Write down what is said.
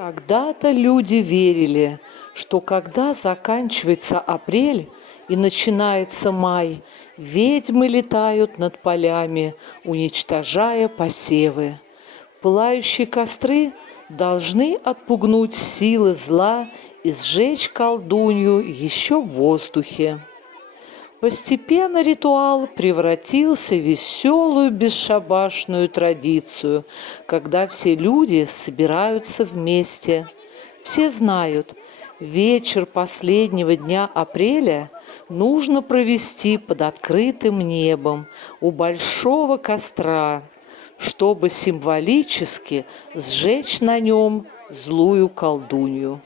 Когда-то люди верили, что когда заканчивается апрель и начинается май, ведьмы летают над полями, уничтожая посевы. Пылающие костры должны отпугнуть силы зла и сжечь колдунью еще в воздухе. Постепенно ритуал превратился в веселую бесшабашную традицию, когда все люди собираются вместе. Все знают, вечер последнего дня апреля нужно провести под открытым небом у большого костра, чтобы символически сжечь на нем злую колдунью.